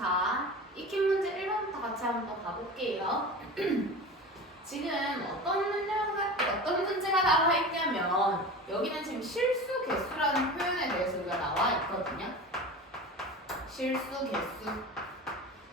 자, 익힌 문제 1번부터 같이 한번 봐볼게요. 지금 어떤 문제가 나와 있냐면 여기는 지금 실수 개수라는 표현에 대해서 우리가 나와 있거든요. 실수 개수.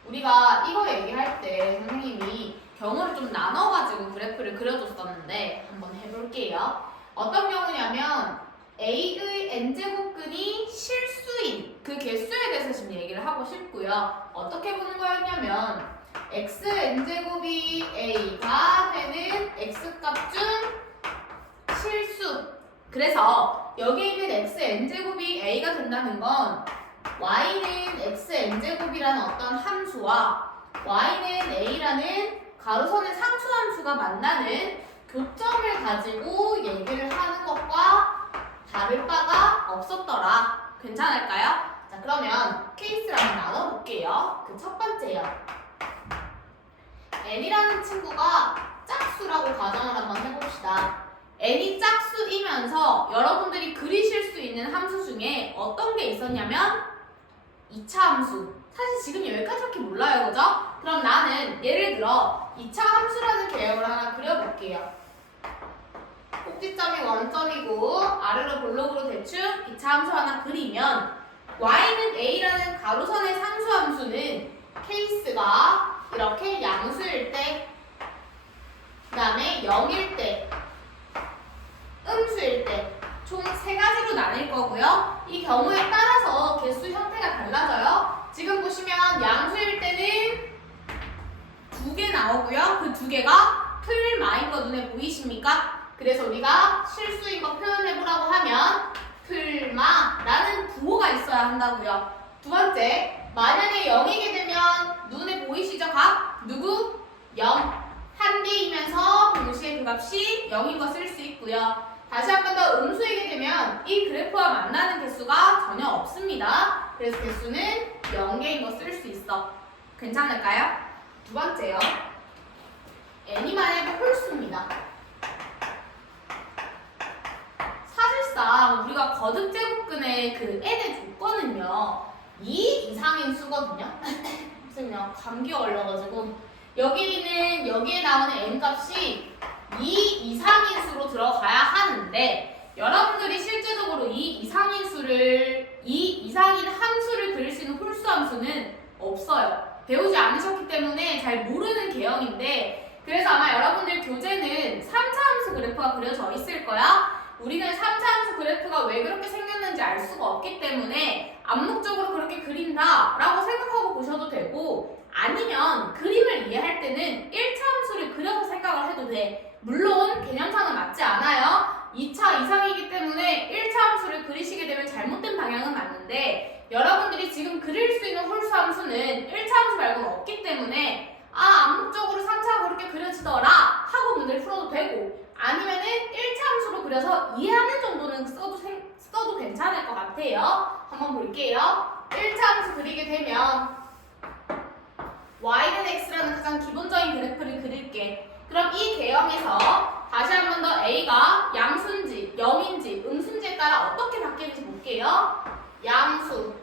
우리가 이거 얘기할 때 선생님이 경우를 좀 나눠가지고 그래프를 그려줬었는데 한번 해볼게요. 어떤 경우냐면 A의 n제곱근이 실수인 그 개수에 대해서 지금 얘기를 하고 싶고요. 어떻게 보는 거였냐면 x n제곱이 A가 되는 x값 중 실수. 그래서 여기 있는 x n제곱이 A가 된다는 건 y는 x n제곱이라는 어떤 함수와 y는 A라는 가로선의 상수함수가 만나는 교점을 가지고 얘기를 하는 것과 다를 바가 없었더라. 괜찮을까요? 자, 그러면 케이스를 한번 나눠볼게요. 그 첫 번째요. n이라는 친구가 짝수라고 가정을 한번 해봅시다. n이 짝수이면서 여러분들이 그리실 수 있는 함수 중에 어떤 게 있었냐면 2차 함수. 사실 지금 여기까지밖에 몰라요, 그죠? 그럼 나는 예를 들어 2차 함수라는 개념을 하나 그려볼게요. 꼭지점이 원점이고 아래로 볼록으로 대충 2차 함수 하나 그리면 y는 a라는 가로선의 상수함수는 케이스가 이렇게 양수일 때, 그 다음에 0일 때, 음수일 때 총 3가지로 나뉠 거고요. 이 경우에 따라서 개수 형태가 달라져요. 지금 보시면 양수일 때는 2개 나오고요. 그 2개가 풀마인 거 눈에 보이십니까? 그래서 우리가 실수인 거 표현해보라고 하면 풀마라는 부호가 있어야 한다고요. 두 번째, 만약에 0이게 되면 눈에 보이시죠? 각 누구? 0. 한 개이면서 동시에 그 값이 0인 거 쓸 수 있고요. 다시 한 번 더 음수이게 되면 이 그래프와 만나는 개수가 전혀 없습니다. 그래서 개수는 0개인 거 쓸 수 있어. 괜찮을까요? 두 번째요. n이 만약에 홀수입니다. 사실상 우리가 거듭제곱근의 그 n의 조건은요 2 이상인 수거든요. 선생님 감기가 걸려가지고 여기에 나오는 n 값이 2 이상인 수로 들어가야 하는데 여러분들이 실제적으로 2 이상인 함수를 그릴 수 있는 홀수 함수는 없어요. 배우지 않으셨기 때문에 잘 모르는 개념인데, 그래서 아마 여러분들 교재는 3차 함수 그래프가 그려져 있을 거야. 우리는 3차 함수 그래프가 왜 그렇게 생겼는지 알 수가 없기 때문에 암묵적으로 그렇게 그린다라고 생각하고 보셔도 되고, 아니면 그림을 이해할 때는 1차 함수를 그려서 생각을 해도 돼. 물론 개념상은 맞지 않아요. 2차 이상이기 때문에 1차 함수를 그리시게 되면 잘못된 방향은 맞는데, 여러분들이 지금 그릴 수 있는 홀수 함수는 1차 함수 말고는 없기 때문에 암묵적으로 3차가 그렇게 그려지더라 하고 문제를 풀어도 되고, 아니면은 1차 함수로 그려서 이해하는 정도는 써도 괜찮을 것 같아요. 한번 볼게요. 1차 함수 그리게 되면 y는 x라는 가장 기본적인 그래프를 그릴게. 그럼 이 개념에서 다시 한 번 더 a가 양수인지 0인지 음수인지에 따라 어떻게 바뀌는지 볼게요. 양수,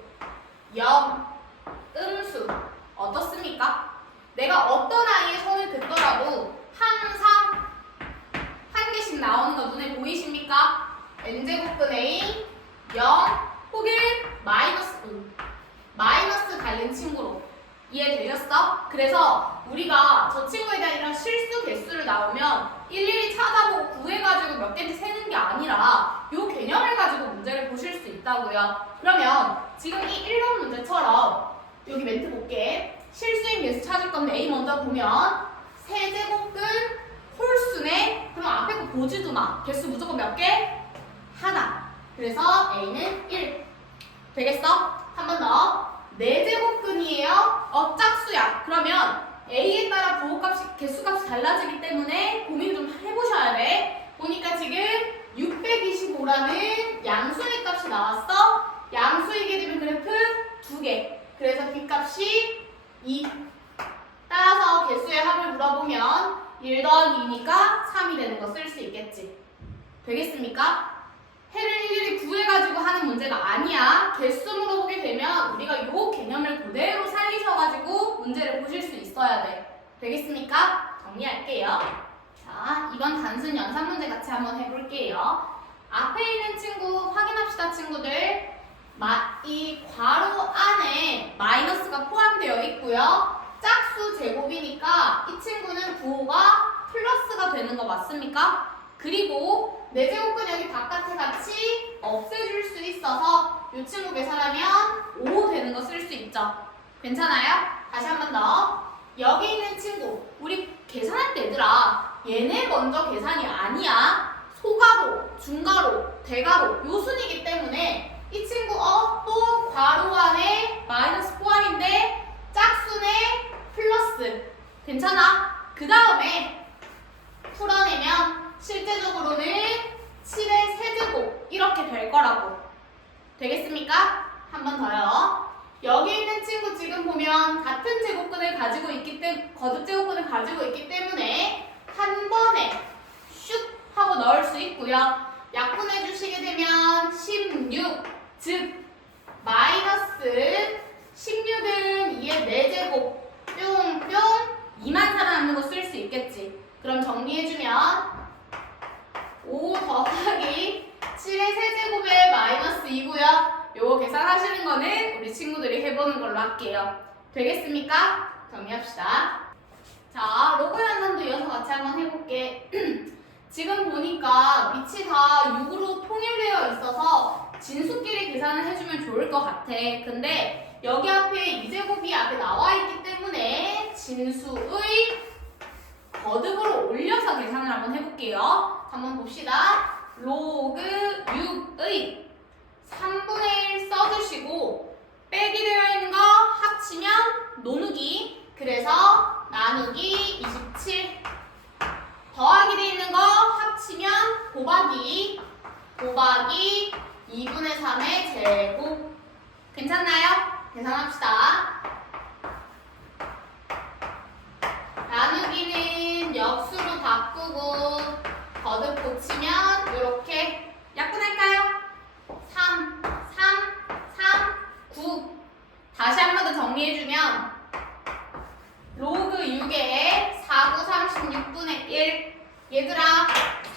0, 음수. 어떻습니까? 내가 어떤 아이의 손을 긋더라도 항상 한 개씩 나오는 거 눈에 보이십니까? n제곱근 a, 0, 혹은 마이너스 1. 마이너스 달린 친구로. 이해되셨어? 그래서 우리가 저 친구에 대한 이런 실수 개수를 나오면 일일이 찾아보고 구해가지고 몇 개인지 세는 게 아니라 이 개념을 가지고 문제를 보실 수 있다고요. 그러면 지금 이 1번 문제처럼 여기 멘트 볼게. 실수인 개수 찾을 건데 A 먼저 보면 세제곱근 홀수네. 그럼 앞에 거 보지도 마. 개수 무조건 몇 개? 하나. 그래서 A는 1. 되겠어? 한 번 더. 4제곱근이에요. 짝수야. 그러면 A에 따라 부호값이 개수값이 달라지기 때문에 고민 좀 해보셔야 돼. 보니까 지금 625라는 양수의 값이 나왔어. 양수이게 되면 그래프 2개. 그래서 B값이 2. 따라서 개수의 합을 물어보면 1 더하기 2니까 3이 되는 거 쓸 수 있겠지. 되겠습니까? 해를 일일이 구해가지고 하는 문제가 아니야. 개수 물어보게 되면 우리가 요 개념을 그대로 살리셔가지고 문제를 보실 수 있어야 돼. 되겠습니까? 정리할게요. 자, 이번 단순 연산 문제 같이 한번 해볼게요. 앞에 있는 친구 확인합시다, 친구들. 이 괄호 안에 마이너스가 포함되어 있고요. 짝수 제곱이니까 이 친구는 부호가 플러스가 되는 거 맞습니까? 그리고 내 제곱근 여기 바깥에 같이 없애줄 수 있어서 이 친구 계산하면 5 되는 거 쓸 수 있죠. 괜찮아요? 다시 한 번 더. 여기 있는 친구 우리 계산할 때 얘들아 얘네 먼저 계산이 아니야. 소가로, 중가로, 대가로 요 순이기 때문에 이 친구 또 괄호 안에 마이너스 포함인데 짝수네 플러스. 괜찮아? 그 다음에 풀어내면 실제적으로는 7의 세제곱 이렇게 될 거라고. 되겠습니까? 한 번 더요. 여기 있는 친구 지금 보면 같은 제곱근을 가지고 있기 때문에 거듭 제곱근을 가지고 있기 때문에 한 번에 슉 하고 넣을 수 있고요. 약분해 주시게 되면 16, 즉 마이너스 16은 2의 4제곱 뿅뿅 2만 살아남는 거 쓸 수 있겠지. 그럼 정리해주면 5 더하기 7의 세제곱에 마이너스 2고요. 요거 계산하시는 거는 우리 친구들이 해보는 걸로 할게요. 되겠습니까? 정리합시다. 자, 로그 연산도 이어서 같이 한번 해볼게. 지금 보니까 밑이 다 6으로 통일되어 있어서 진수끼리 계산을 해주면 좋을 것 같아. 근데 여기 앞에 2제곱이 앞에 나와 있기 때문에 진수의 거듭으로 올려서 계산을 한번 해볼게요. 한번 봅시다. 로그 6의 3분의 1 써주시고 빼기 되어 있는 거 합치면 노누기. 그래서 나누기 27 더하기 되어 있는 거 합치면 곱하기 2분의 3의 제곱. 괜찮나요? 계산합시다. 나누기는 역수로 바꾸고 거듭 고치면 이렇게 약분할까요? 3, 9. 다시 한 번 더 정리해주면 로그 6에 4, 9, 36분의 1. 얘들아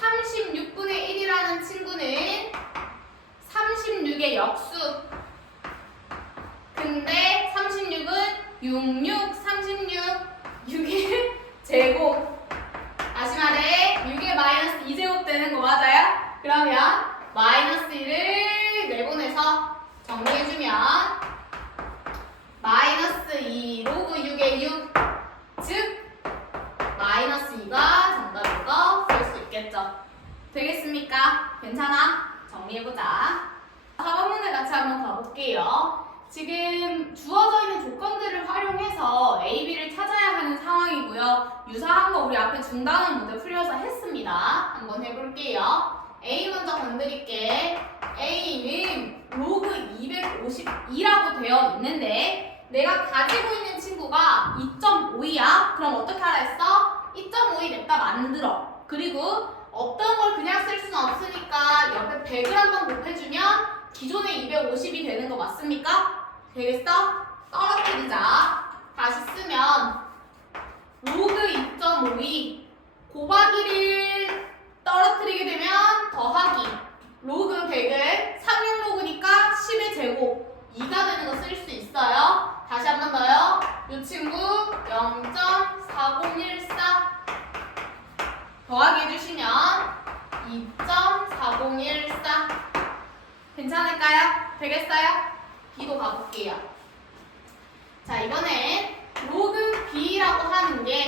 36분의 1이라는 친구는 36의 역수. 근데 36은 66, 6의 제곱. 다시 말해 6의 마이너스 2제곱 되는 거 맞아요? 그러면 마이너스 1을 내보내서 정리해주면 마이너스 2 로그 6의 6, 즉 마이너스 2가 정답인 거 쓸 수 있겠죠. 되겠습니까? 괜찮아? 정리해보자. 4번 문제 같이 한번 가볼게요. 지금 주어져 있는 조건들을 활용해서 A, B를 찾아야 하는 상황이고요. 유사한 거 우리 앞에 중단원 문제 풀려서 했습니다. 한번 해볼게요. A 먼저 건드릴게. A는 로그 252라고 되어 있는데 내가 가지고 있는 친구가 2.5이야. 그럼 어떻게 하라 했어? 2.5이 냅다 만들어. 그리고 어떤 걸 그냥 쓸 수는 없으니까 옆에 100을 한번 곱해주면 기존의 250이 되는 거 맞습니까? 되겠어? 떨어뜨리자. 다시 쓰면 로그 2.5이 곱하기를 떨어뜨리게 되면 더하기 로그 100을 366로그니까 10의 제곱 2가 되는 거 쓸 수 있어요. 다시 한 번 더요. 이 친구 0.4014 더하기 해주시면 2.4014 괜찮을까요? 되겠어요? B도 가볼게요. 자, 이번엔 로그 B라고 하는 게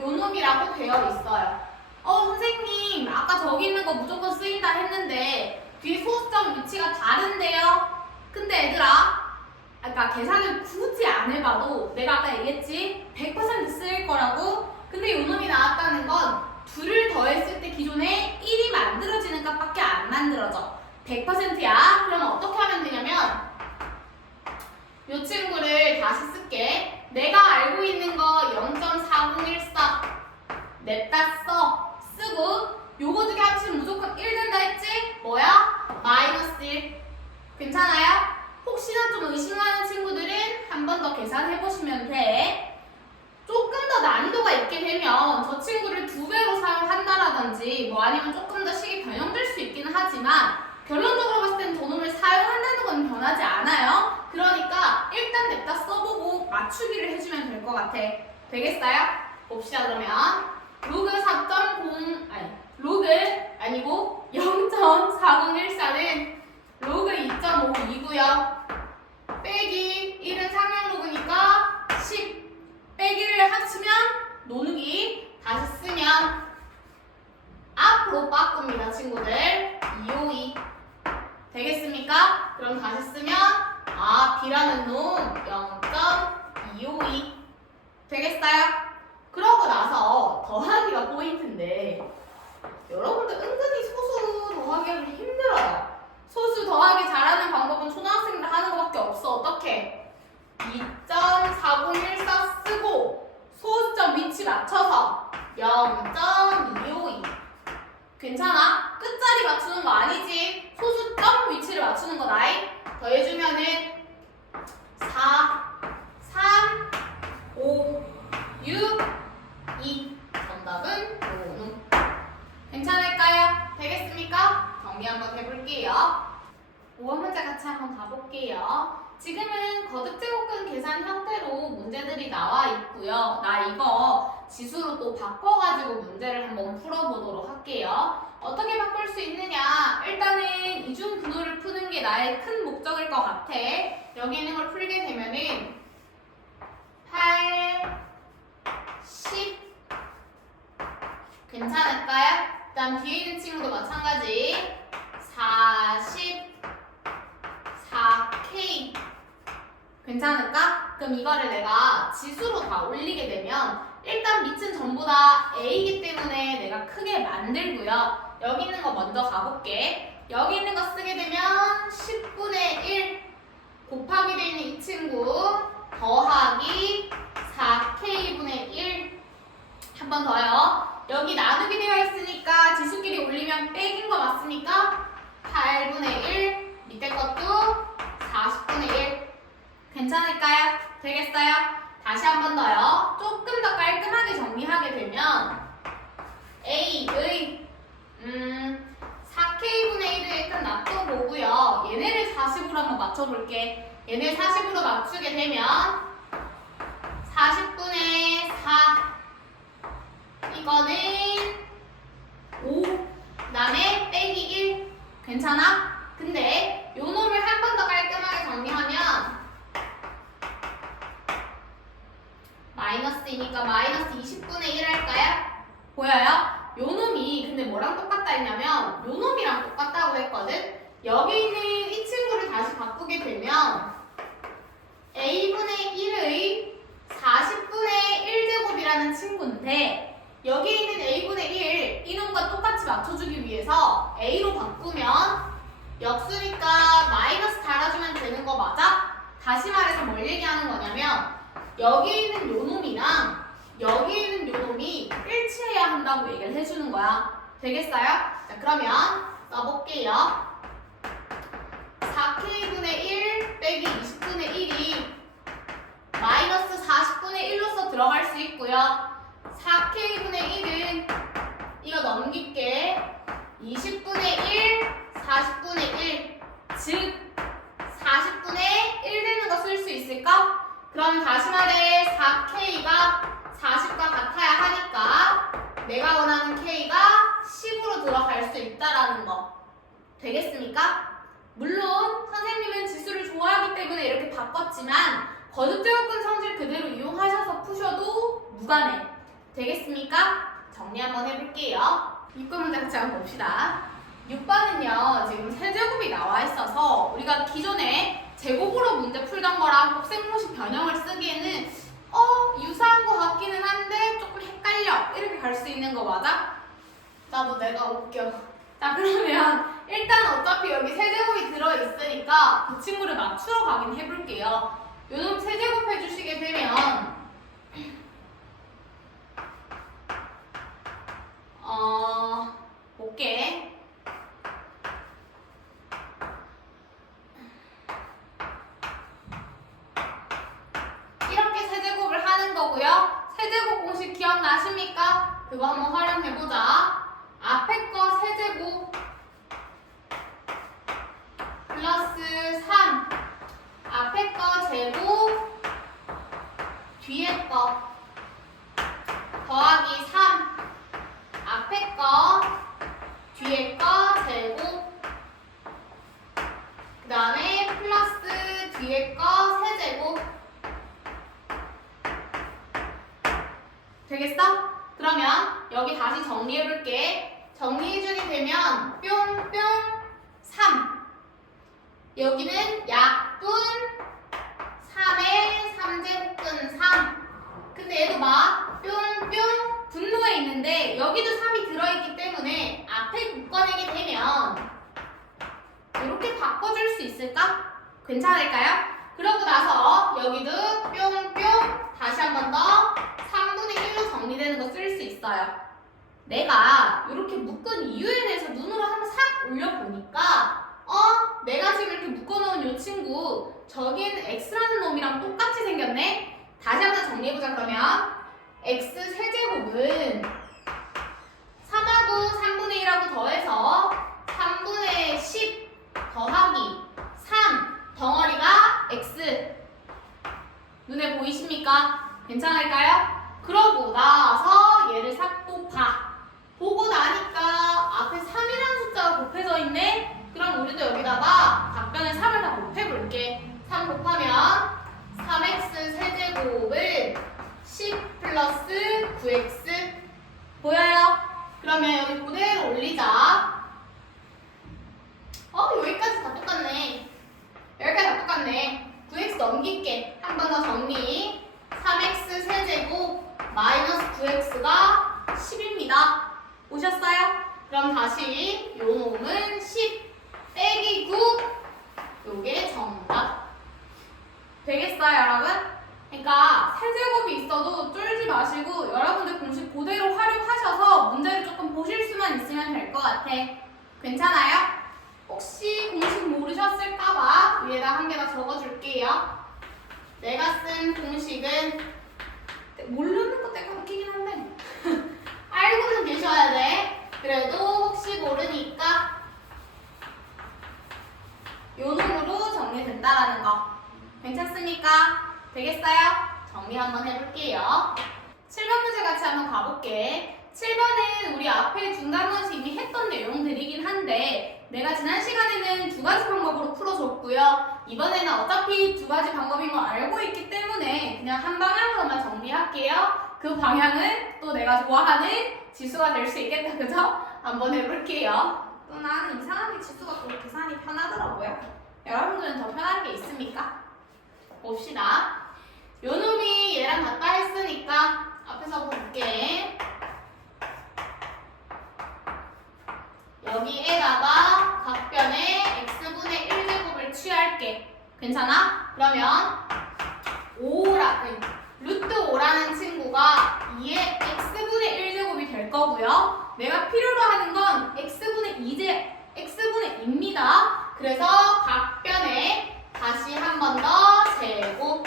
요놈이라고 되어 있어요. 선생님 아까 저기 있는 거 무조건 쓰인다 했는데 뒤에 소수점 위치가 다른데요? 근데 얘들아 아까 계산을 굳이 안 해봐도 내가 아까 얘기했지 100% 쓰일 거라고. 근데 요놈이 나왔다는 건 둘을 더했을 때 기존에 1이 만들어지는 값밖에 안 만들어져. 100%야. 그럼 어떻게 하면 되냐면 이 친구를 다시 쓸게. 내가 알고 있는 거 0.4014 냅다 써. 쓰고 요거 두 개 합치면 무조건 1 된다 했지? 뭐야? 마이너스 1. 괜찮아요? 혹시나 좀 의심하는 친구들은 한 한 번 더 계산해 보시면 돼. 조금 더 난이도가 있게 되면 저 친구를 2배로 사용한다라든지 뭐 아니면 조금 더 식이 변형될 수 있기는 하지만 결론적으로 봤을 땐 저놈을 사용한다는 건 변하지 않아요. 그러니까 일단 냅다 써보고 맞추기를 해주면 될 것 같아. 되겠어요? 봅시다. 그러면 로그 4.0 로그 아니고 0.4014는 로그 2.52고요. 빼기 1은 상용 로그니까 10 빼기를 합치면 노누기 다시 쓰면 앞으로 바꿉니다. 친구들 252 되겠습니까? 그럼 다시 쓰면 B라는 놈 0.252 되겠어요? 그러고 나서 더하기가 포인트인데 여러분들 은근히 소수 더하기가 좀 힘들어요. 소수 더하기 잘하는 방법은 초등학생들 하는 것밖에 없어. 어떻게? 2.4014 쓰고 소수점 위치 맞춰서 0.252 괜찮아? 끝자리 맞추는 거 아니지? 소수점 위치를 맞추는 거다잉. 더해주면은 4, 3, 5, 6, 2 정답은 요놈. 괜찮을까요? 되겠습니까? 정리 한번 해볼게요. 5번 문제 같이 한번 가볼게요. 지금은 거듭제곱근 계산 형태로 문제들이 나와 있고요. 나 이거 지수로 또 바꿔가지고 문제를 한번 풀어보도록 할게요. 어떻게 바꿀 수 있느냐? 일단은 이중분호를 푸는 게 나의 큰 목적일 것 같아. 여기 있는 걸 풀게 되면은 8, 10 괜찮을까요? 그다음 뒤에 있는 친구도 마찬가지 44K 괜찮을까? 그럼 이거를 내가 지수로 다 올리게 되면 일단 밑은 전부 다 A이기 때문에 내가 크게 만들고요. 여기 있는 거 먼저 가볼게. 여기 있는 거 쓰게 되면 10분의 1 곱하기 되어 있는 이 친구 더하기 4K분의 1 한 번 더요. 여기 나누기 되어 있으니까 지수끼리 올리면 빼긴 거 맞습니까? 8분의 1 밑에 것도 40분의 1 괜찮을까요? 되겠어요? 다시 한 번 더요. 조금 더 깔끔하게 정리하게 되면 A의 4K분의 1을 일단 놔둬보고요. 얘네를 40으로 한번 맞춰볼게. 얘네 40으로 맞추게 되면 40분의 4 이거는 5 그다음에 빼기 1 괜찮아? 근데 요 놈을 한 번 더 깔끔하게 정리하면 마이너스이니까 마이너스 20분의 1 할까요? 보여요? 요 놈이 근데 뭐랑 똑같다 했냐면 요 놈이랑 똑같다고 했거든? 여기 있는 이 친구를 다시 바꾸게 되면 A분의 1의 40분의 1제곱이라는 친구인데 여기 있는 A분의 1 이놈과 똑같이 맞춰주기 위해서 A로 바꾸면 역수니까 마이너스 달아주면 되는 거 맞아? 다시 말해서 뭘 얘기하는 거냐면 여기 있는 요 놈이랑 여기 있는 요 놈이 일치해야 한다고 얘기를 해주는 거야. 되겠어요? 자 그러면 써볼게요. 4K분의 1 빼기 20분의 1이 마이너스 40분의 1로서 들어갈 수 있고요. 4K분의 1은 이거 넘길게 20분의 1, 40분의 1 즉 40분의 1 되는 거 쓸 수 있을까? 그럼 다시 말해 4K가 40과 같아야 하니까 내가 원하는 K가 10으로 들어갈 수 있다라는 거 되겠습니까? 물론 선생님은 지수를 좋아하기 때문에 이렇게 바꿨지만 거듭제곱근 성질 그대로 이용하셔서 푸셔도 무관해. 되겠습니까? 정리 한번 해볼게요. 6번 문제 같이 한번 봅시다. 6번은요 지금 세제곱이 나와 있어서 우리가 기존에 제곱으로 문제 풀던 거랑 곱셈공식 변형을 쓰기에는 유사한 거 같기는 한데 조금 헷갈려 이렇게 갈 수 있는 거 맞아? 나도 내가 웃겨. 자 그러면 일단 어차피 여기 세제곱이 들어있으니까 그 친구를 맞추러 가긴 해볼게요. 요놈 세제곱 해주시게 되면 볼게. 혹시 기억나십니까? 그거 한번 활용해보자. 앞에 거 세제곱 플러스 3 앞에 거 제곱 뒤에 거 더하기 3 앞에 거 뒤에 거 제곱 그 다음에 플러스 뒤에 거 세제곱 되겠어? 그러면 여기 다시 정리해볼게. 정리해주게 되면 뿅뿅 3 여기는 약분 3의 3제곱근 3 근데 얘도 막 뿅뿅 분모에 있는데 여기도 3이 들어있기 때문에 앞에 묶어내게 되면 이렇게 바꿔줄 수 있을까? 괜찮을까요? 그러고 나서 여기도 뿅뿅 다시 한 번 더 3분의 1로 정리되는 거 쓸 수 있어요. 내가 이렇게 묶은 이유에 대해서 눈으로 한번 싹 올려보니까 내가 지금 이렇게 묶어놓은 이 친구 저기는 x라는 놈이랑 똑같이 생겼네? 다시 한번 정리해보자. 그러면 x 세제곱은 3하고 3분의 1하고 더해서 3분의 10 더하기 3 덩어리가 x 눈에 보이십니까? 괜찮을까요? 그러고 나서 얘를 싹 또 봐. 보고 나니까 앞에 3이라는 숫자가 곱해져 있네? 그럼 우리도 여기다가 답변에 3을 다 곱해볼게. 3 곱하면 3x 세제곱을 10 플러스 9x 보여요? 그러면 여기 그대로 올리자. 여기까지 다 똑같네. 여기까지 다 똑같네. 9x 넘길게. 한 번 더 정리. 3x 세제곱 마이너스 9x가 10입니다. 오셨어요? 그럼 다시 요 놈은 10 빼기 9 요게 정답. 되겠어요, 여러분? 그러니까 세제곱이 있어도 쫄지 마시고 여러분들 공식 그대로 활용하셔서 문제를 조금 보실 수만 있으면 될 것 같아. 괜찮아요? 혹시 공식 모르셨을까봐 위에다 한 개 더 적어줄게요. 내가 쓴 공식은 모르는 거 내가 웃기긴 한데 알고는 계셔야 돼. 그래도 혹시 모르니까 요 놈으로 정리된다라는 거 괜찮습니까? 되겠어요? 정리 한번 해볼게요. 7번 문제 같이 한번 가볼게. 7번은 우리 앞에 중간문에서 이미 했던 내용들이긴 한데 내가 지난 시간에는 두 가지 방법으로 풀어줬고요. 이번에는 어차피 두 가지 방법인 거 알고 있기 때문에 그냥 한 방향으로만 정리할게요. 그 방향은 또 내가 좋아하는 지수가 될 수 있겠다, 그죠? 한번 해볼게요. 또 나는 이상하게 지수가 또 계산이 편하더라고요. 여러분들은 더 편한 게 있습니까? 봅시다. 요 놈이 얘랑 같다 했으니까 앞에서 볼게. 여기에다가 각변에 x분의 1제곱을 취할게. 괜찮아? 그러면 루트 5라는 친구가 2의 x분의 1제곱이 될 거고요. 내가 필요로 하는 건 x분의 2입니다. 그래서 각변에 다시 한 번 더 제곱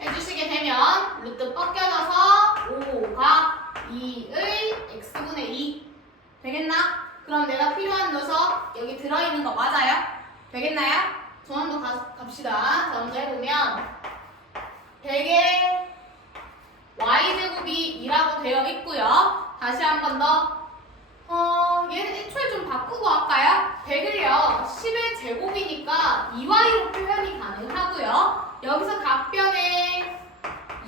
해주시게 되면 루트 벗겨져서 5가 2의 x분의 2 되겠나? 그럼 내가 필요한 녀석 여기 들어있는 거 맞아요? 되겠나요? 저 한번 갑시다. 자, 먼저 해보면 100의 y제곱이 2라고 되어 있고요. 다시 한 번 더. 얘는 애초에 좀 바꾸고 할까요? 100을요. 10의 제곱이니까 2y로 표현이 가능하고요. 여기서 각변에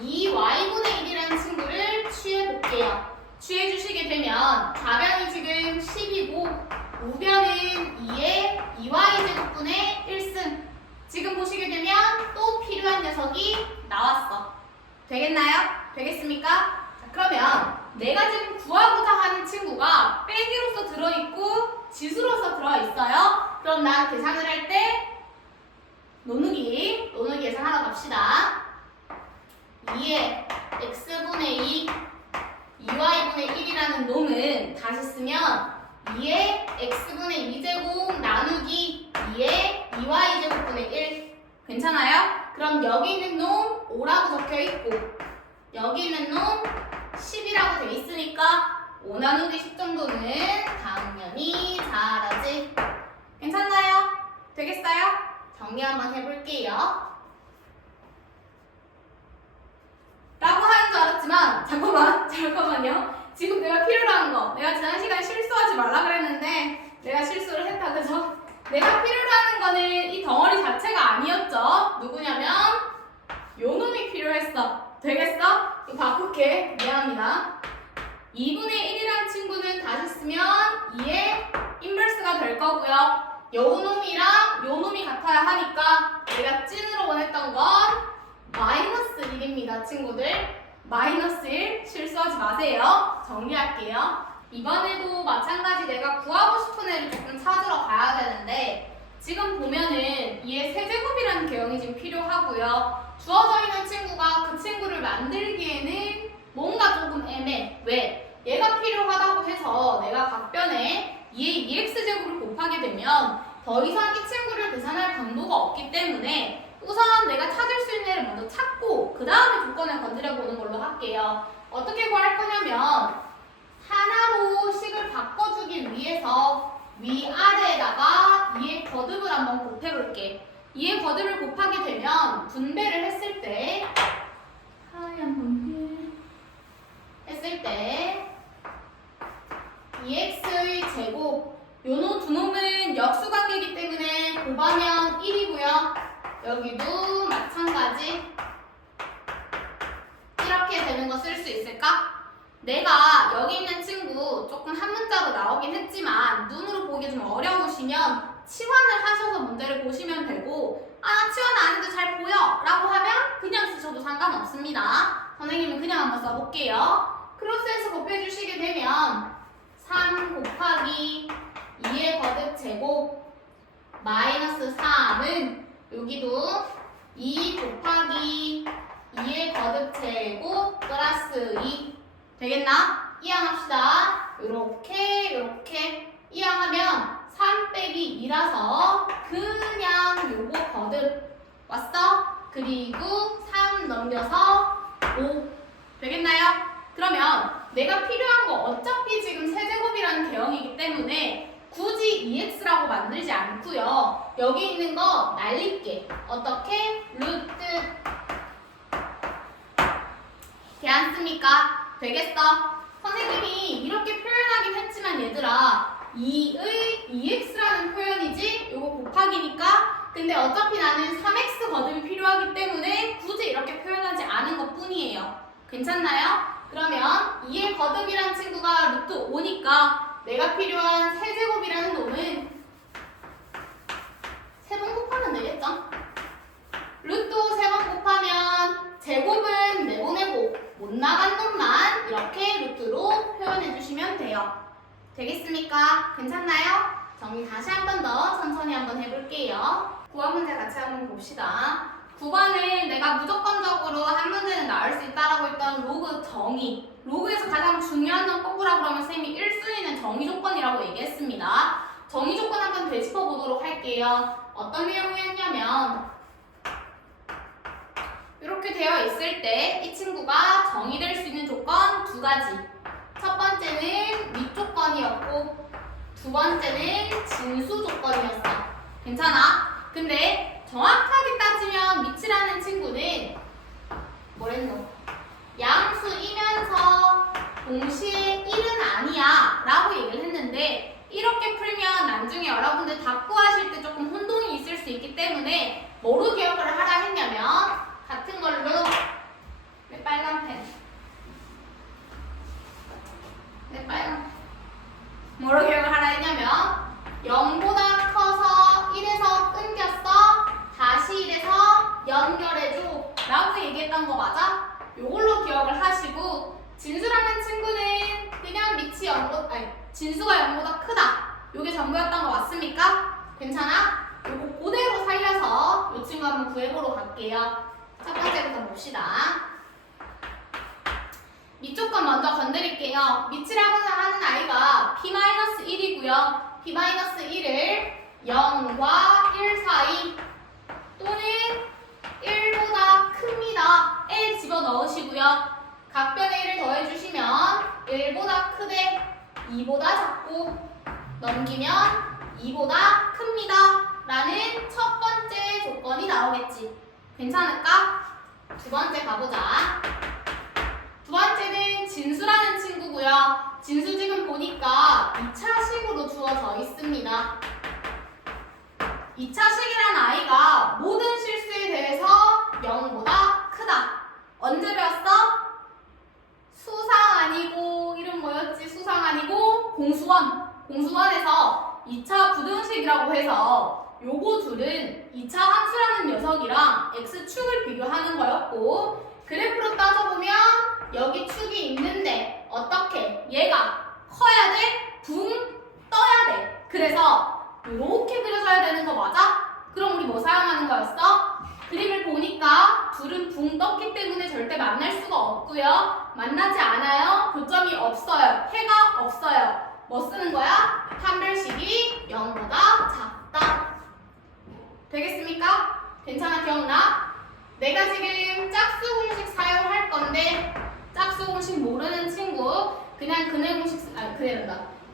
2y분의 1이라는 친구를 취해볼게요. 취해주시게 되면 좌변이 지금 10이고 우변은 2의 2y제곱분의 1승. 지금 보시게 되면 또 필요한 녀석이 나왔어. 되겠나요? 되겠습니까? 자, 그러면 내가 지금 구하고자 하는 친구가 빼기로서 들어있고 지수로서 들어있어요. 그럼 난 계산을 할 때 노누기 계산하러 갑시다. 2의 x분의 2 2y분의 1이라는 놈은 다시 쓰면 2의 x분의 2제곱 나누기 2의 2y제곱분의 1 괜찮아요? 그럼 여기 있는 놈 5라고 적혀있고 여기는 놈 10이라고 돼 있으니까 5 나누기 10 정도는 당연히 잘하지. 괜찮나요? 되겠어요? 정리 한번 해볼게요. 라고 하는 줄 알았지만 잠깐만요. 지금 내가 필요로 하는 거, 내가 지난 시간에 실수하지 말라 그랬는데 내가 실수를 했다. 그래서 내가 필요로 하는 거는 이 덩어리 자체가 아니었죠. 누구냐면 요 놈이 필요했어. 되겠어? 이거 바꿀게. 미안합니다. 2분의 1이란 친구는 다시 쓰면 2의 인버스가 될 거고요. 요 놈이랑 요 놈이 같아야 하니까 내가 찐으로 원했던 건 마이너스 1입니다. 친구들. 마이너스 1 실수하지 마세요. 정리할게요. 이번에도 마찬가지 내가 구하고 싶은 애를 조금 찾으러 가야 되는데 지금 보면은 얘 세제곱이라는 개형이 지금 필요하고요. 주어져 있는 친구가 그 친구를 만들기에는 뭔가 조금 애매해. 왜? 얘가 필요하다고 해서 내가 각변에 2의 2x제곱을 곱하게 되면 더 이상 이 친구를 계산할 방도가 없기 때문에 우선 내가 찾을 수 있는 애를 먼저 찾고 그 다음에 조건을 건드려 보는 걸로 할게요. 어떻게 구할 거냐면 하나로 식을 바꿔주기 위해서 위아래에다가 2의 거듭을 한번 곱해볼게. 2의 거듭을 곱하게 되면 분배를 했을 때 하얀 분배 했을 때 2x의 제곱 요놈 두 놈은 역수관계이기 때문에 곱하면 1이고요. 여기도 마찬가지 이렇게 되는 거 쓸 수 있을까? 내가 여기 있는 친구 조금 한 문자로 나오긴 했지만 눈으로 보기 좀 어려우시면 치환을 하셔서 문제를 보시면 되고 아 치환 안 해도 잘 보여 라고 하면 그냥 쓰셔도 상관없습니다. 선생님은 그냥 한번 써볼게요. 크로스해서 곱해주시게 되면 3 곱하기 2의 거듭 제곱 마이너스 3은 여기도 2 곱하기 2의 거듭 제곱 플러스 2 되겠나? 이항합시다. 요렇게 이항하면 3 빼기 2라서 그냥 요거 거듭 왔어? 그리고 3 넘겨서 5 되겠나요? 그러면 내가 필요한 거 어차피 지금 세제곱이라는 개형이기 때문에 굳이 2x라고 만들지 않고요. 여기 있는 거 날릴게. 어떻게? 루트 돼 않습니까? 되겠어? 선생님이 이렇게 표현하긴 했지만 얘들아 2의 2x라는 표현이지? 요거 곱하기니까 근데 어차피 나는 3x 거듭이 필요하기 때문에 굳이 이렇게 표현하지 않은 것 뿐이에요. 괜찮나요? 그러면 2의 거듭이란 친구가 루트 5니까 내가 필요한 세제곱이라는 놈은 3번 곱하면 되겠죠? 루트 3번 곱하면 제곱은 내보내고 못 나간 놈만 이렇게 루트로 표현해 주시면 돼요. 되겠습니까? 괜찮나요? 정리 다시 한 번 더 천천히 한번 해볼게요. 9번 문제 같이 한번 봅시다. 9번은 내가 무조건적으로 한 문제는 나올 수 있다라고 했던 로그 정의. 로그에서 가장 중요한 점 뽑으라 그러면 쌤이 1순위는 정의 조건이라고 얘기했습니다. 정의 조건 한번 되짚어 보도록 할게요. 어떤 내용이었냐면 이렇게 되어 있을 때 이 친구가 정의될 수 있는 조건 두 가지. 첫 번째는 윗조건이었고 두 번째는 진수 조건이었어. 괜찮아? 근데 정확하게 따지면 밑이라는 친구는 뭐랬노? 양수이면서 동시에 1은 아니야 라고 얘기를 했는데 이렇게 풀면 나중에 여러분들 답구하실 때 조금 혼동이 있을 수 있기 때문에 뭐로 기억을 하라 했냐면 같은 걸로 내 빨간 펜 뭐로 기억을 하라 했냐면 0보다 커서 1에서 끊겼어 다시 1에서 연결해줘 라고 얘기했던 거 맞아? 요걸로 기억을 하시고 진수라는 친구는 그냥 밑이 0보다 진수가 0보다 크다 요게 전부였던 거 맞습니까? 괜찮아? 요거 그대로 살려서 요 친구 한번 구해보러 갈게요. 첫 번째부터 봅시다. 밑조건 먼저 건드릴게요. 밑이라고 하는 아이가 p-1이고요. p-1을 0과 1 사이 또는 1보다 큽니다. 에 집어넣으시고요. 2보다 작고 넘기면 2보다 큽니다 라는 첫 번째 조건이 나오겠지. 괜찮을까? 두 번째 가보자. 두 번째는 진수라는 친구고요. 진수 지금 보니까 2차식으로 주어져 있습니다. 2차식이란 아이가 모든 실수에 대해서 0보다 크다. 언제 배웠어? 수상 아니고 이름 뭐였지? 수상 아니고 공수원. 공수원에서 2차 부등식이라고 해서 요거 둘은 2차 함수라는 녀석이랑 x축을 비교하는 거였고, 그래프로 따져보면 여기 축이 있는데 어떻게? 얘가 커야 돼? 붕 떠야 돼. 그래서 이렇게 그려줘야 되는 거 맞아? 그럼 우리 뭐 사용하는 거였어? 그림을 보니까 둘은 붕 떴기 때문에 절대 만날 수가 없고요. 만나지 않아요. 교점이 없어요. 해가 없어요. 뭐 쓰는 거야? 판별식이 0보다 작다. 되겠습니까? 괜찮아? 기억나? 내가 지금 짝수 공식 사용할 건데 짝수 공식 모르는 친구 그냥 근해 공식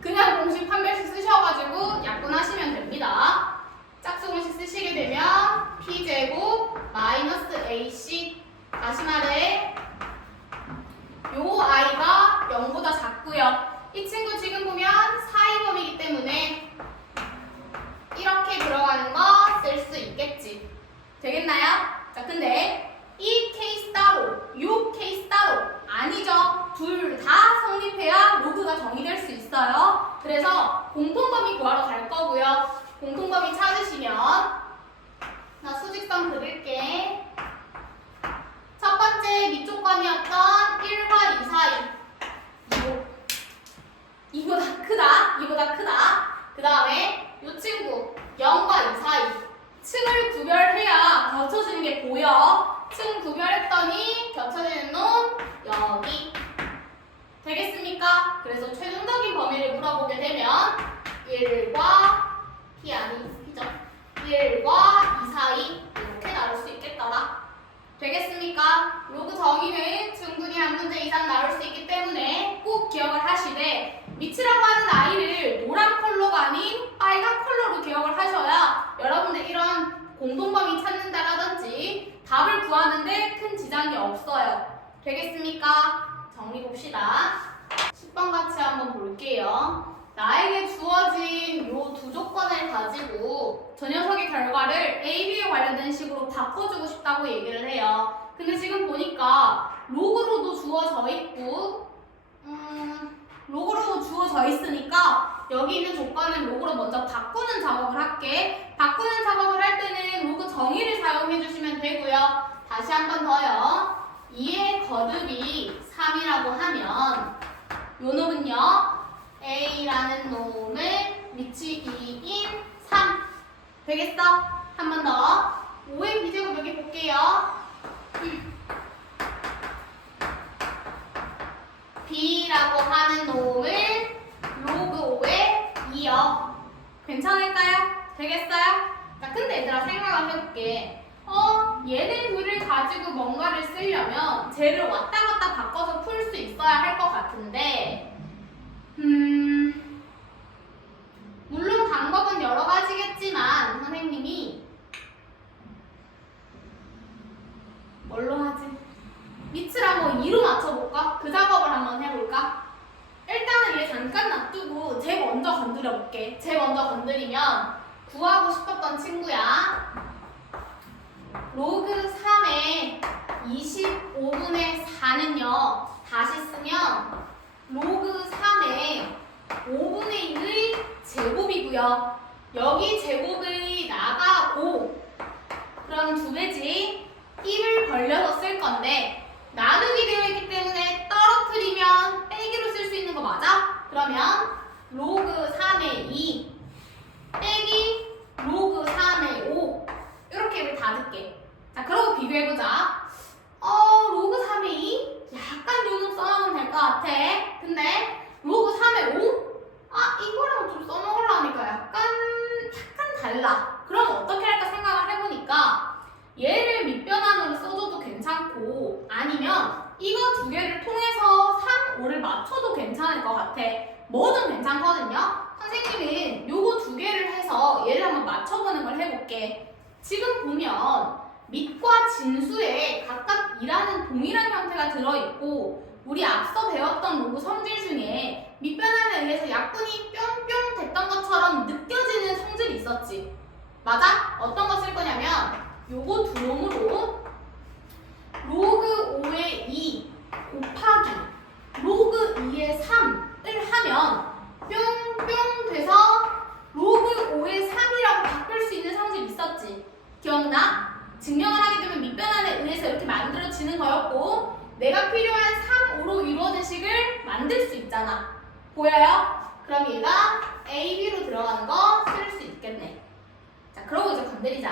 그냥 공식 판별식 쓰셔가지고 약분하시면 됩니다. 짝수 공식 쓰시게 되면 p제곱 마이너스 ac, 다시 말해 요 아이가 0보다 작고요. 이 친구 지금 보면 사이범위이기 때문에 이렇게 들어가는 거 쓸 수 있겠지. 되겠나요? 자, 근데 이 케이스 따로, 요 케이스 따로 아니죠. 둘 다 성립해야 로그가 정의될 수 있어요. 그래서 공통범위 구하러 갈 거고요. 공통범위 찾으시면 나 수직선 그릴게. 첫 번째 밑조건이었던 1과 2 사이 이보다 크다. 그 다음에 이 친구 0과 2 사이 층을 구별해야 겹쳐지는 게 보여. 층 구별했더니 겹쳐지는 놈 여기. 되겠습니까? 그래서 최종적인 범위를 물어보게 되면 1과 P죠. 1과 2 사이 이렇게 나올 수 있겠더라. 되겠습니까? 로그 정의는 충분히 한 문제 이상 나올 수 있기 때문에 꼭 기억을 하시되, 밑이라고 하는 아이를 노란 컬러가 아닌 빨간 컬러로 기억을 하셔야 여러분들 이런 공통범위 찾는다라든지 답을 구하는데 큰 지장이 없어요. 되겠습니까? 정리 봅시다. 10번 같이 한번 볼게요. 나에게 주어진 요 두 조건을 가지고 저 녀석의 결과를 A, B에 관련된 식으로 바꿔주고 싶다고 얘기를 해요. 근데 지금 보니까 로그로도 주어져 있고 로그로 주어져 있으니까 여기 있는 조건을 로그로 먼저 바꾸는 작업을 할게. 바꾸는 작업을 할 때는 로그 정의를 사용해 주시면 되고요. 다시 한 번 더요. 2의 거듭이 3이라고 하면 요 놈은요 A라는 놈을 밑이 2인 3 되겠어? 한 번 더. 5의 B제곱 여기 볼게요. B라고 하는 놈을 로그 5에 2요. 괜찮을까요? 되겠어요? 자, 근데 얘들아 생각을 해볼게. 얘네 둘을 가지고 뭔가를 쓰려면 쟤를 왔다 갔다 바꿔서 풀 수 있어야 할 것 같은데 물론 방법은 여러 가지겠지만 선생님이 뭘로 하지? 밑을 한번 2로 맞춰볼까? 그 작업을 한번 해볼까? 일단은 얘 잠깐 놔두고 쟤 먼저 건드려볼게. 쟤 먼저 건드리면 구하고 싶었던 친구야. 로그 3의 25분의 4는요 다시 쓰면 로그 3의 5분의 1의 제곱이고요. 여기 제곱이 나가고 그럼 2배지. 1을 벌려서 쓸 건데 나누기 되어 있기 때문에 떨어뜨리면 빼기로 쓸 수 있는 거 맞아? 그러면 로그 3의 2 빼기 로그 3의 5 이렇게 다 듣게. 자, 그러고 비교해보자. 로그 3의 2 약간 요놈 써놓으면 될 것 같아. 근데 로그 3의 5 이거랑 좀 써먹으려니까 약간 달라. 그럼 어떻게 할까 생각을 해보니까 얘를 밑변환으로 써줘도 괜찮고 아니면 이거 두 개를 통해서 3, 5를 맞춰도 괜찮을 것 같아. 뭐든 보면 밑과 진수에 각각 2라는 동일한 형태가 들어있고 우리 앞서 배웠던 로그 성질 중에 밑변환에 의해서 약분이 뿅뿅 됐던 것처럼 느껴지는 성질이 있었지. 맞아? 어떤 거 쓸 거냐면 요거 두 놈으로 로그 5의 2 곱하기 로그 2의 3을 하면 뿅뿅 돼서 로그 5의 3이라고 바꿀 수 있는 성질이 있었지. 기억나? 증명을 하게 되면 밑변환에 의해서 이렇게 만들어지는 거였고 내가 필요한 3, 5로 이루어진 식을 만들 수 있잖아. 보여요? 그럼 얘가 A, B로 들어가는 거 쓸 수 있겠네. 자, 그러고 이제 건드리자.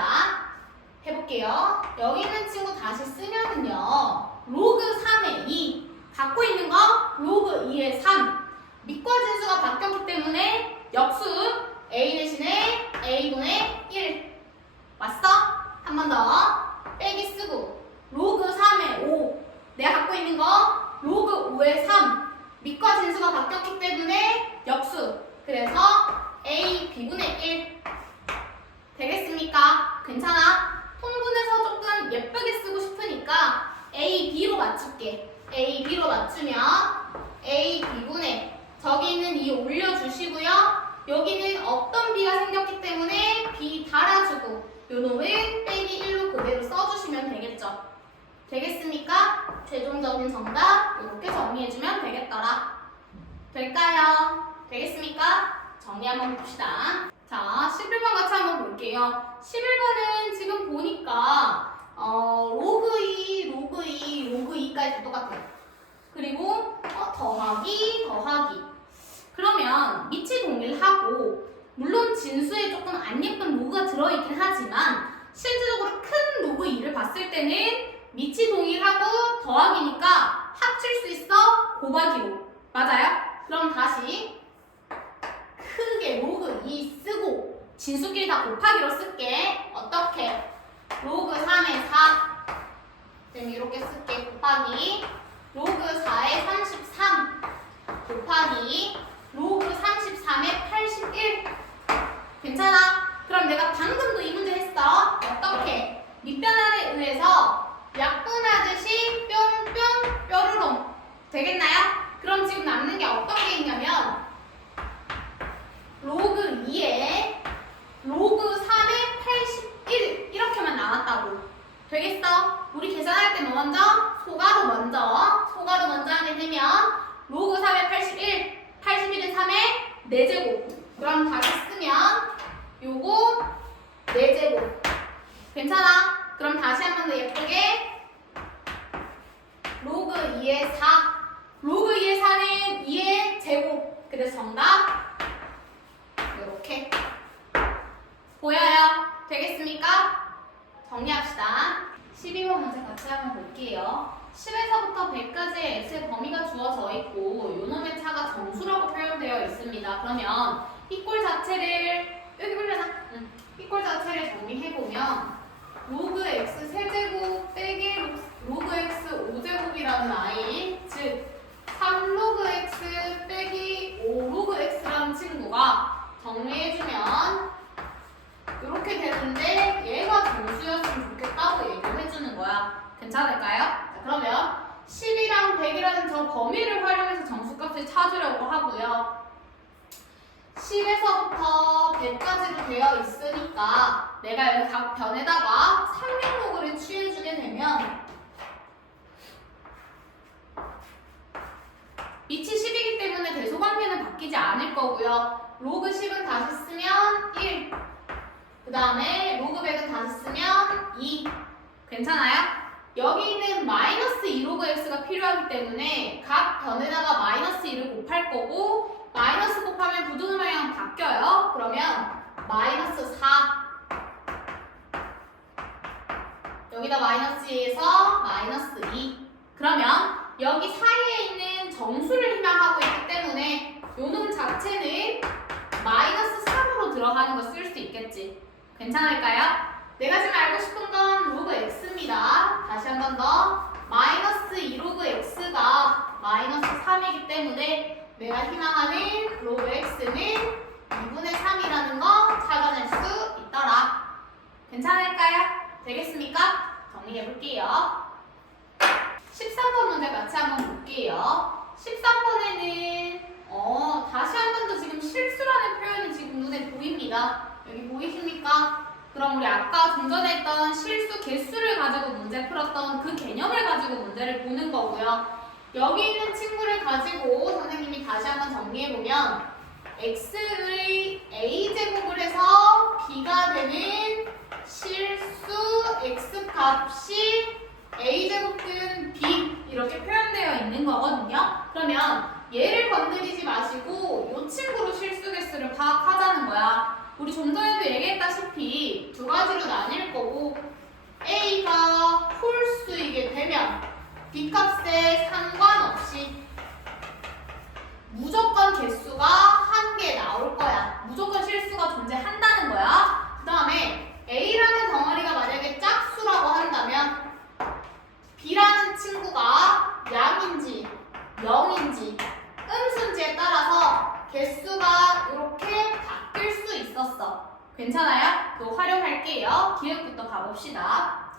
해볼게요. 여기 있는 친구 다시 쓰면은요. 로그 3의 2 갖고 있는 거 로그 2의 3 밑과 진수가 바뀌었기 때문에 역수 A 대신에 A분의 1 왔어? 한 번 더 빼기 쓰고 로그 3의 5 내가 갖고 있는 거 로그 5의 3 밑과 진수가 바뀌었기 때문에 역수 그래서 A B분의 1 되겠습니까? 괜찮아? 통분해서 조금 예쁘게 쓰고 싶으니까 A, B로 맞출게. A, B로 맞추면 A, B분의 저기 있는 2 올려주시고요. 여기는 없던 B가 생겼기 때문에 B 달아주고 요 놈은 빼기 1로 그대로 써주시면 되겠죠. 되겠습니까? 최종적인 정답 이렇게 정리해주면 되겠더라. 될까요? 되겠습니까? 정리 한번 봅시다. 자, 11번 같이 한번 볼게요. 11번은 지금 보니까 로그 2, 로그 2, 로그 2까지 똑같아요. 그리고 더하기, 더하기. 그러면 밑이 동일하고 물론 진수에 조금 안 예쁜 로그가 들어있긴 하지만 실질적으로 큰 로그 2를 봤을 때는 밑이 동일하고 더하기니까 합칠 수 있어 곱하기로. 맞아요? 그럼 다시 크게 로그 2 쓰고 진수끼리 다 곱하기로 쓸게. 어떻게? 로그 3의 4 지금 이렇게 쓸게. 곱하기 로그 4의 33 곱하기 로그 33의 81 괜찮아? 그럼 내가 방금도 이 문제 했어. 어떻게? 밑변환에 의해서 약분하듯이 뿅뿅 뾰로롱 되겠나요? 그럼 지금 남는 게 어떤 게 있냐면 로그 2에 로그 3의 81 이렇게만 나왔다고. 되겠어? 우리 계산할 때 뭐 먼저? 소가로 먼저 하게 되면 로그 3의 81 81은 3의 4제곱 그럼 다시 쓰면 요거 4제곱 괜찮아? 그럼 다시 한 번 더 예쁘게 로그 2의 4 로그 2의 4는 2의 제곱 그래서 정답 이렇게 보여요? 되겠습니까? 정리합시다. 12번 문제 같이 한번 볼게요. 10에서부터 100까지의 x의 범위가 주어져 있고 요놈의 차가 정수라고 표현되어 있습니다. 그러면 이 꼴 자체를 여기 보려나? 이 꼴 자체를 정리해보면 로그 x 세제곱 빼기 로그 x 5제곱이라는 아이 즉 3로그 x 빼기 5로그 x라는 친구가 정리해주면 이렇게 되는데 얘가 정수였으면 좋겠다고 얘기를 해주는 거야. 괜찮을까요? 자, 그러면 10이랑 100이라는 저 범위를 활용해서 정수값을 찾으려고 하고요. 10에서부터 100까지로 되어 있으니까 내가 여기 각 변에다가 상용로그를 취해주게 되면 밑이 10이기 때문에 대소관계는 바뀌지 않을 거고요. 로그 10은 다시 쓰면 1. 그 다음에 로그 100은 다시 쓰면 2. 괜찮아요? 여기 있는 마이너스 2로그 x가 필요하기 때문에 각 변에다가 마이너스 2를 곱할 거고 마이너스 곱하면 부등호 방향은 바뀌어요. 그러면 마이너스 4 여기다 마이너스 2에서 마이너스 2 그러면 여기 사이에 있는 정수를 희망하고 있기 때문에 요놈 자체는 마이너스 3으로 들어가는 거 쓸 수 있겠지. 괜찮을까요? 내가 지금 알고 싶은 건 로그 x입니다. 다시 한 번 더. 마이너스 2로그 x가 마이너스 3이기 때문에 내가 희망하는 로그 x는 2분의 3이라는 거 찾아낼 수 있더라. 괜찮을까요? 되겠습니까? 정리해볼게요. 13번 문제 같이 한번 볼게요. 13번에는 다시 한 번 더 지금 실수라는 표현이 지금 눈에 보입니다. 여기 보이십니까? 그럼 우리 아까 좀 전에 했던 실수 개수를 가지고 문제 풀었던 그 개념을 가지고 문제를 보는 거고요. 여기 있는 친구를 가지고 선생님이 다시 한번 정리해보면 x의 a제곱을 해서 b가 되는 실수 x값이 a제곱은 b 이렇게 표현되어 있는 거거든요. 그러면 얘를 건드리지 마시고 이 친구로 실수 개수를 파악하자는 거야. 우리 좀 전에도 얘기했다시피 두 가지로 나뉠 거고 a가 홀수이게 되면 b 값에 상관없이 무조건 개수가 한 개 나올 거야. 무조건 실수가 존재한다는 거야. 그 다음에 a라는 덩어리가 만약에 짝수라고 한다면 b라는 친구가 양인지 0인지 음수인지에 따라서 개수가 이렇게 바뀔 수 있었어. 괜찮아요? 그거 활용할게요. 기억부터 가봅시다.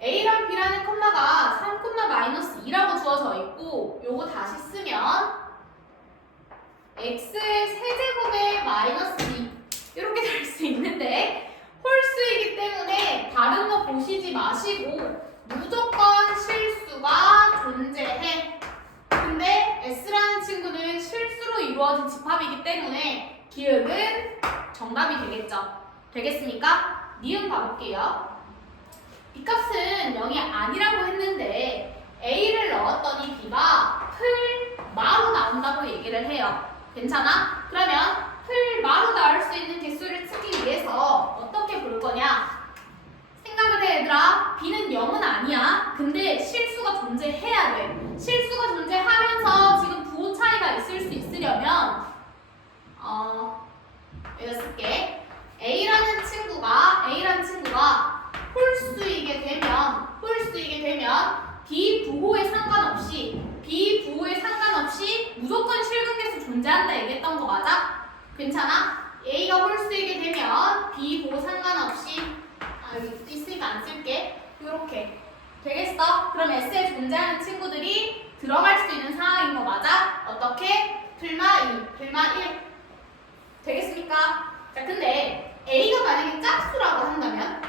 a랑 b라는 콤마가 3,-2라고 주어져 있고 요거 다시 쓰면 x의 세제곱에 마이너스 2 이렇게 될 수 있는데 홀수이기 때문에 다른 거 보시지 마시고 무조건 실수가 존재해. 근데 s라는 친구는 실수로 이루어진 집합이기 때문에 기억은 정답이 되겠죠. 되겠습니까? 니은 봐볼게요. b값은 0이 아니라고 했는데 a를 넣었더니 b가 풀마로 나온다고 얘기를 해요. 괜찮아? 그러면 풀마로 나올 수 있는 개수를 쓰기 위해서 어떻게 볼 거냐? 생각을 해 얘들아. b는 0은 아니야. 근데 실수가 존재해야 돼. 실수가 존재하면서 지금 부호 차이가 있을 수 있으려면 여기다 쓸게. A라는 친구가 홀수이게 되면 B 부호에 상관없이 무조건 실근계수 존재한다 얘기했던 거 맞아? 괜찮아? A가 홀수이게 되면 B 부호 상관없이 여기 있으니까 안 쓸게. 요렇게 되겠어? 그럼 S에 존재하는 친구들이 들어갈 수 있는 상황인 거 맞아? 어떻게? 풀마 2, 풀마 1 되겠습니까? 자, 근데 A가 만약에 짝수라고 한다면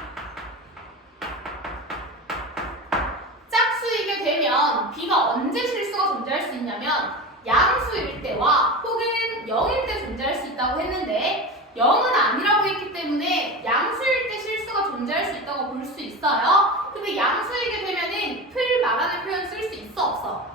짝수이게 되면 B가 언제 실수가 존재할 수 있냐면 양수일 때와 혹은 0일 때 존재할 수 있다고 했는데 0은 아니라고 했기 때문에 양수일 때 실수가 존재할 수 있다고 볼 수 있어요. 근데 양수이게 되면은 풀마라는 표현 쓸 수 있어 없어?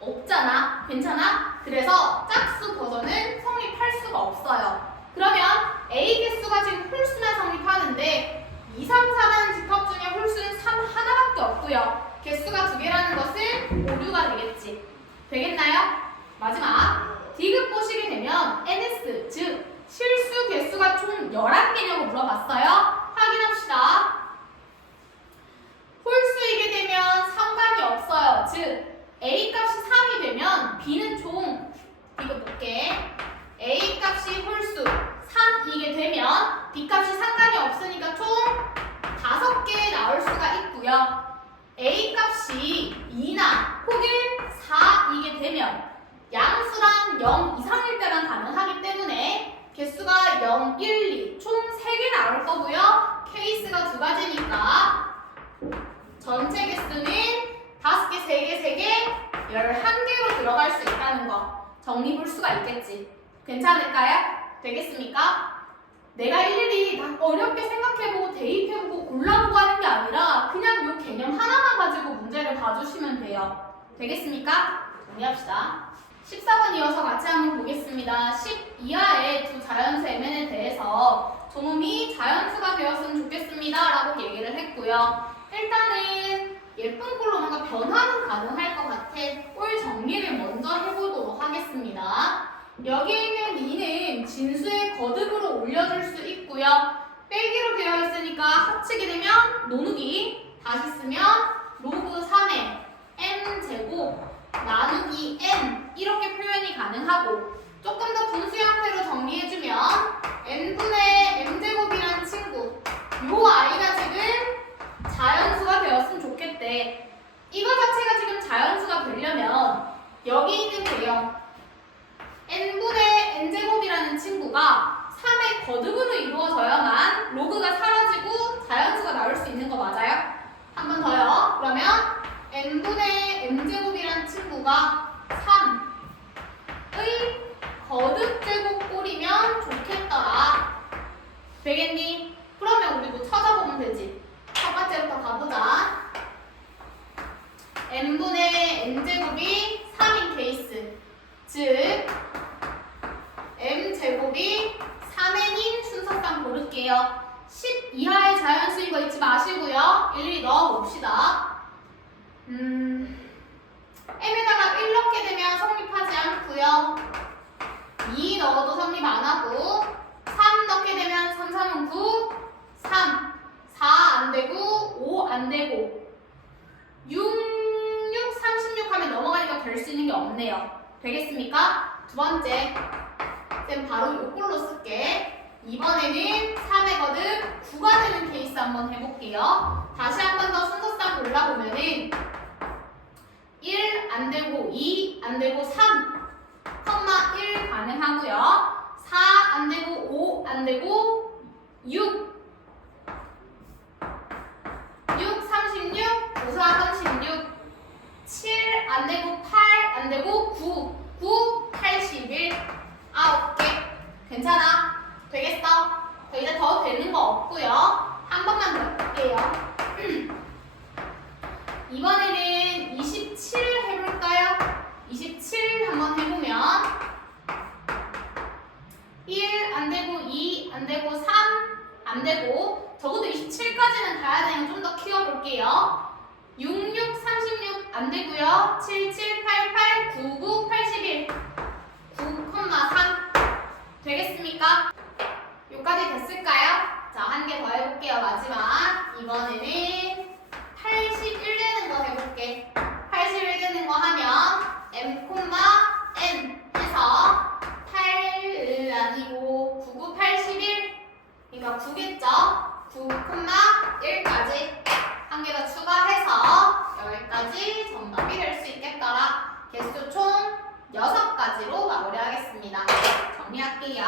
없잖아. 괜찮아? 그래서 짝수 버전은 성립할 수가 없어요. 그러면 A 개수가 지금 홀수만 성립하는데 2, 3, 4라는 집합 중에 홀수는 3 하나밖에 없고요. 개수가 2개라는 것은 오류가 되겠지. 되겠나요? 마지막 D급 보시게 되면 NS 즉 실수 개수가 총 11개냐고 물어봤어요. 확인합시다. 홀수이게 되면 상관이 없어요. 즉 A 값이 3이 되면 B는 총 이거 볼게. A 값이 홀수 3이게 되면 B 값이 상관이 없으니까 총 5개 나올 수가 있고요. A 값이 2나 혹은 4이게 되면 양수랑 0 이상일 때만 가능하기 때문에 개수가 0, 1, 2 총 3개 나올 거고요. 케이스가 2가지니까 전체 개수는 5개, 3개, 3개, 11개로 들어갈 수 있다는 거 정리 볼 수가 있겠지. 괜찮을까요? 되겠습니까? 내가 일일이 다 어렵게 생각해보고 대입해보고 골라보고 하는 게 아니라 그냥 이 개념 하나만 가지고 문제를 봐주시면 돼요. 되겠습니까? 정리합시다. 14번 이어서 같이 한번 보겠습니다. 10 이하의 두 자연수 MN에 대해서 조놈이 자연수가 되었으면 좋겠습니다 라고 얘기를 했고요. 일단은 예쁜 꼴로 뭔가 변화는 가능할 것 같아. 꼴 정리를 먼저 해보도록 하겠습니다. 여기에 있는 2는 진수의 거듭으로 올려줄 수 있고요. 빼기로 되어 있으니까 합치게 되면 노누기 다시 쓰면 로그 3의 n제곱 나누기 n 이렇게 표현이 가능하고 조금 더 분수 형태로 정리해주면 n분의 m제곱이라는 친구 요 아이가 지금 되는데 이거 자체가 지금 자연수가 되려면 여기 있는 개형 n분의 n제곱이라는 친구가 3의 거듭으로 이루어져야만 로그가 사라지고 자연수가 나올 수 있는 거 맞아요? 한 번 더요. 그러면 n분의 n제곱이라는 친구가 3의 거듭제곱 꼴이면 좋겠더라. 되겠니? 그러면 우리 뭐 찾아보면 되지. 첫 번째부터 가보자. n분의 n제곱이 3인 케이스. 즉 m제곱이 3n인 순서상 고를게요. 10 이하의 자연수인 거 잊지 마시고요. 일일이 넣어봅시다. m에다가 1 넣게 되면 성립하지 않고요. 2 넣어도 성립 안 하고 3 넣게 되면 3, 3은 9, 3, 4 안 되고 5 안 되고 6, 36 하면 넘어가니까 될 수 있는 게 없네요. 되겠습니까? 두 번째, 쌤 바로 요꼴로 쓸게. 이번에는 3의 거듭 9가 되는 케이스 한번 해볼게요. 다시 한 번 더 순서상 골라보면은 1 안 되고 2 안 되고 3, 1 가능하고요. 4 안 되고 5 안 되고 6, 36, 9, 4, 36, 7 안 되고 8 안 되고 9, 81, 9개. 괜찮아? 되겠어? 이제 더 되는 거 없고요. 한 번만 더 해볼게요. 이번에는 27 해볼까요? 27 한번 해보면 1 안 되고 2 안 되고 3 안 되고 적어도 27까지는 가야 되는 좀 더 키워볼게요. 6, 36 안 되고요. 7, 8, 8, 9, 81, 9,3 되겠습니까? 여기까지 됐을까요? 자, 한 개 더 해볼게요. 마지막. 이번에는 81 되는 거 해볼게. 81 되는 거 하면 m, n 해서 8 아니고 9, 81, 그러니까 9겠죠? 9,1까지 한 개 더 추가해서 여기까지 정답이 될 수 있겠더라. 개수 총 6가지로 마무리하겠습니다. 정리할게요.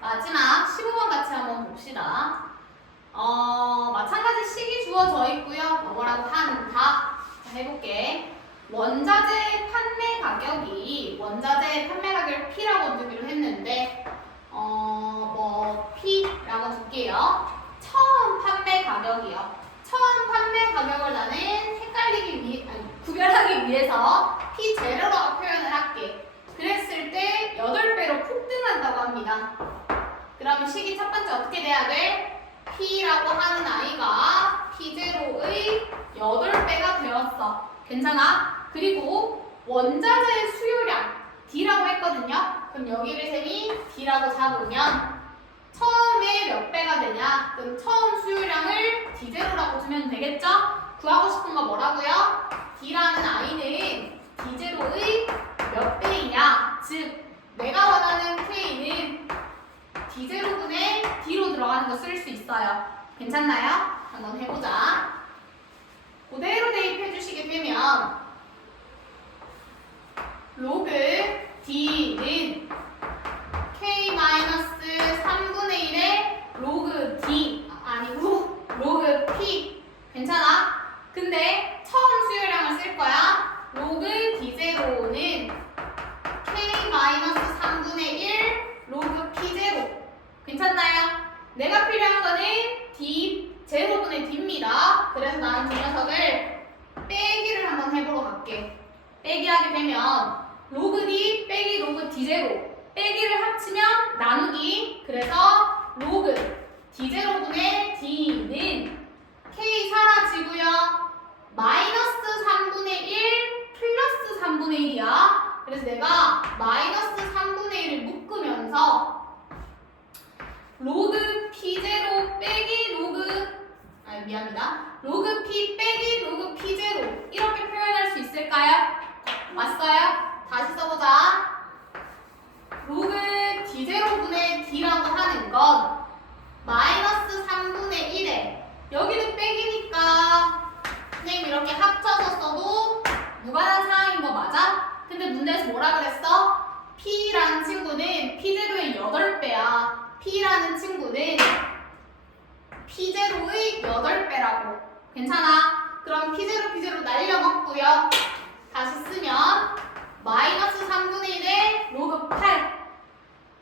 마지막 15번 같이 한번 봅시다. 마찬가지 식이 주어져 있고요. 뭐라고 한다. 자, 해볼게. 원자재 판매 가격이 원자재 판매 가격을 P라고 두기로 했는데 P라고 둘게요. 처음 판매 가격이요. 처음 판매 가격을 나는 구별하기 위해서 P 제로라고 표현을 할게. 그랬을 때 8배로 폭등한다고 합니다. 그러면 식이 첫 번째 어떻게 돼야 돼? P라고 하는 아이가 P0의 8배가 되었어. 괜찮아? 그리고 원자재 수요량 D라고 했거든요. 그럼 여기를 쌤이 D라고 잡으면 처음에 몇 배가 되냐? 그럼 처음 수요량을 D0라고 두면 되겠죠? 구하고 싶은 거 뭐라고요? D라는 아이는 D0의 몇 배이냐? 즉 내가 원하는 K는 D0분의 D로 들어가는 거 쓸 수 있어요. 괜찮나요? 한번 해보자. 그대로 대입해 주시게 되면 로그 D는 K-3분의 1의 로그 D 아니고 로그 P. 괜찮아? 근데 처음 수요량을 쓸 거야. 로그 D0는 K-3분의 1 로그 P0. 괜찮나요? 내가 필요한 거는 D 제로분의 D입니다. 그래서 나는 이 녀석을 빼기를 한번 해보러 갈게. 빼기 하게 되면 로그 D 빼기 로그 D0 빼기를 합치면 나누기. 그래서 로그 D0분의 D는 K 사라지고요. 마이너스 3분의 1 플러스 3분의 1이야. 그래서 내가 마이너스 3분의 1을 묶으면서 로그 P0 빼기 로그 P 빼기 로그 P0 이렇게 표현할 수 있을까요? 왔어요? 다시 써보자. 로그 D0분의 D라고 하는 건 마이너스 3분의 1에 여기는 빼기니까 선생님이 문제에서 뭐라 그랬어? P라는 친구는 P0의 8배야. P라는 친구는 P0의 8배라고. 괜찮아? 그럼 P0 날려먹고요. 다시 쓰면 마이너스 3분의 1에 로그 8.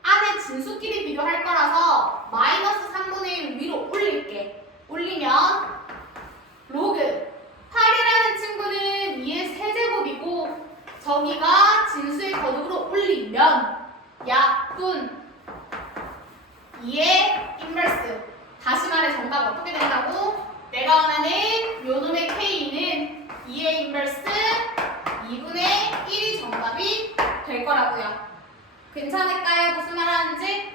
안에 진수끼리 비교할 거라서 마이너스 3분의 1 위로 올릴게. 올리면 로그 8이라는 친구는 2의 세제곱이고 저기가 진수의 거듭으로 올리면 약분 2의 인버스. 다시 말해 정답 어떻게 된다고? 내가 원하는 요놈의 K는 2의 인버스 2분의 1이 정답이 될 거라고요. 괜찮을까요? 무슨 말 하는지?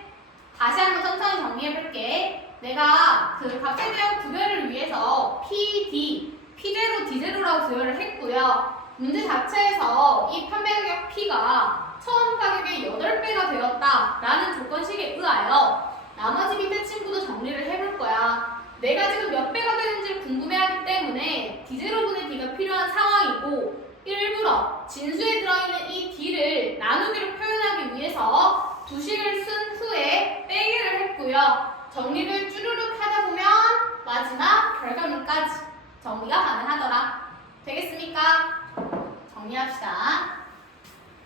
다시 한번 천천히 정리해볼게. 내가 그 값에 대한 구별을 위해서 PD, P0, D0라고 구별을 했고요. 문제 자체에서 이 판매 가격 P가 처음 가격의 8배가 되었다라는 조건식에 의하여 나머지 밑에 친구도 정리를 해볼 거야. 내가 지금 몇 배가 되는지를 궁금해하기 때문에 D0분의 D가 필요한 상황이고 일부러 진수에 들어있는 이 D를 나누기로 표현하기 위해서 두식을 쓴 후에 빼기를 했고요. 정리를 쭈루룩 하다 보면 마지막 결과물까지 정리가 가능하더라. 되겠습니까? 정리합시다.